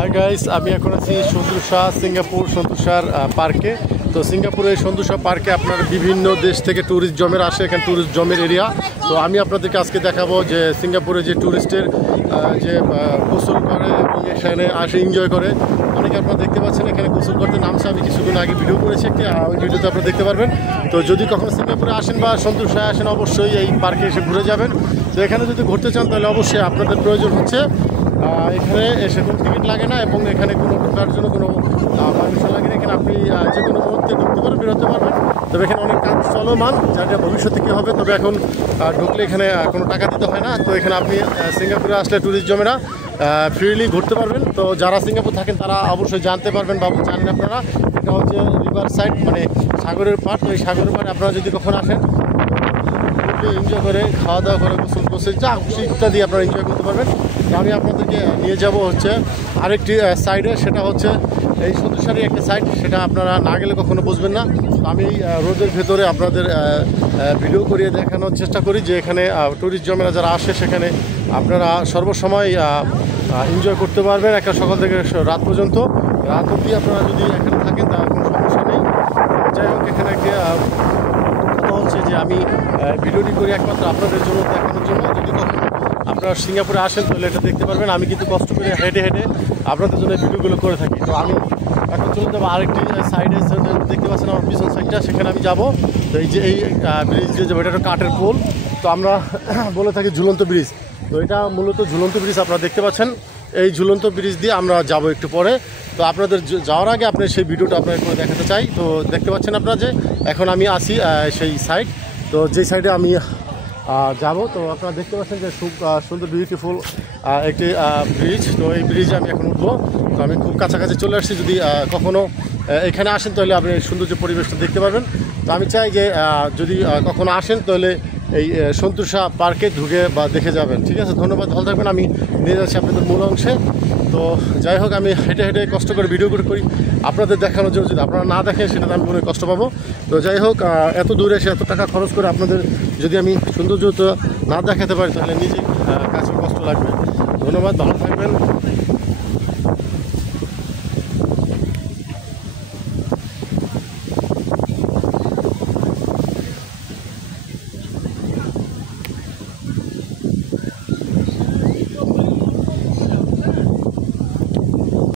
Hi guys, আমি এখন আছি সন্তোষা সিঙ্গাপুর সন্তোষার পার্কে। তো সিঙ্গাপুরের সন্তোষা পার্কে আপনার বিভিন্ন দেশ থেকে ট্যুরিস্ট জমের আসে, এখানে ট্যুরিস্ট জমের এরিয়া। তো আমি আপনাদেরকে আজকে দেখাবো যে সিঙ্গাপুরে যে ট্যুরিস্টের যে গোসল করে এবং এখানে আসে এনজয় করে। অনেকে আপনারা দেখতে পাচ্ছেন এখানে গোসল করতে নামছে। আমি কিছুক্ষণ আগে ভিডিও করেছি একটি, ওই ভিডিওতে আপনারা দেখতে পারবেন। তো যদি কখনো সিঙ্গাপুরে আসেন বা সন্তোষায় আসেন, অবশ্যই এই পার্কে এসে ঘুরে যাবেন। তো এখানে যদি ঘুরতে চান তাহলে অবশ্যই আপনাদের প্রয়োজন হচ্ছে এখানে এসে কোনো টিকিট লাগে না এবং এখানে কোনো ঢোকার জন্য কোনো পারমিশন লাগে না। এখানে আপনি যে কোনো মুহূর্তে ঢুকতে পারবেন, বেরোতে পারবেন। তবে এখানে অনেক কাজ চলমান, যার ভবিষ্যতে কী হবে। তবে এখন ঢুকলে এখানে কোনো টাকা দিতে হয় না। তো এখানে আপনি সিঙ্গাপুরে আসলে ট্যুরিস্ট জমেরা ফ্রিলি ঘুরতে পারবেন। তো যারা সিঙ্গাপুর থাকেন তারা অবশ্যই জানতে পারবেন বা জানেন আপনারা, এটা হচ্ছে রিভার সাইড, মানে সাগরের পাড়। তো এই সাগরের পাড়ে আপনারা যদি কখন আসেন এনজয় করে খাওয়া দাওয়া করে গোসল গোসল যা খুশি ইত্যাদি আপনারা এনজয় করতে পারবেন। তো আমি আপনাদেরকে নিয়ে যাব হচ্ছে আরেকটি সাইডে, সেটা হচ্ছে এই সন্তোষারই একটা সাইড, সেটা আপনারা না গেলে কখনো বুঝবেন না। তো আমি রোদের ভেতরে আপনাদের ভিডিও করিয়ে দেখানোর চেষ্টা করি যে এখানে ট্যুরিস্ট জমেরা যারা আসে সেখানে আপনারা সর্বসময় এনজয় করতে পারবেন, একটা সকাল থেকে রাত পর্যন্ত। রাত অবধি আপনারা যদি এখানে থাকেন তার কোনো সমস্যা নেই। যাই হোক, এখানে একটা হচ্ছে যে আমি ভিডিওটি করি একমাত্র আপনাদের জন্য, দেখানোর জন্য। যদি কখনো আপনারা সিঙ্গাপুরে আসেন তাহলে এটা দেখতে পারবেন। আমি কিন্তু কষ্ট করে হেঁটে হেঁটে আপনাদের জন্য ভিডিওগুলো করে থাকি। তো আমি এখন চলে যাবো আরেকটি সাইডে, দেখতে পাচ্ছেন আমার পিছন সাইডটা, সেখানে আমি যাব। তো এই যে এই ব্রিজ দিয়ে যাবো, এটা একটা কাঠের পোল। তো আমরা বলে থাকি ঝুলন্ত ব্রিজ। তো এটা মূলত ঝুলন্ত ব্রিজ, আপনারা দেখতে পাচ্ছেন। এই ঝুলন্ত ব্রিজ দিয়ে আমরা যাব একটু পরে। তো আপনাদের যাওয়ার আগে আপনি সেই ভিডিওটা আপনাদের করে দেখাতে চাই। তো দেখতে পাচ্ছেন আপনারা যে এখন আমি আসি সেই সাইড, তো যে সাইডে আমি যাব। তো আপনারা দেখতে পাচ্ছেন যে খুব সুন্দর বিউটিফুল একটি ব্রিজ। তো এই ব্রিজে আমি এখন উঠবো। তো আমি খুব কাছাকাছি চলে আসছি। যদি কখনও এখানে আসেন তাহলে আপনি সৌন্দর্য পরিবেশটা দেখতে পারবেন। তো আমি চাই যে যদি কখনো আসেন তাহলে এই সন্তোষা পার্কে ঢুকে বা দেখে যাবেন। ঠিক আছে, ধন্যবাদ, ভালো থাকবেন। আমি নিয়ে যাচ্ছি আপনাদের মূল অংশে। তো যাই হোক, আমি হেঁটে হেঁটে কষ্ট করে ভিডিও করি আপনাদের দেখানোর জন্য। যদি আপনারা না দেখেন সেটাতে আমি মনে কষ্ট পাবো। তো যাই হোক, এত দূরে এসে এত টাকা খরচ করে আপনাদের যদি আমি সৌন্দর্য না দেখাতে পারি তাহলে নিজেই কাছে কষ্ট লাগবে। ধন্যবাদ, ভালো থাকবেন।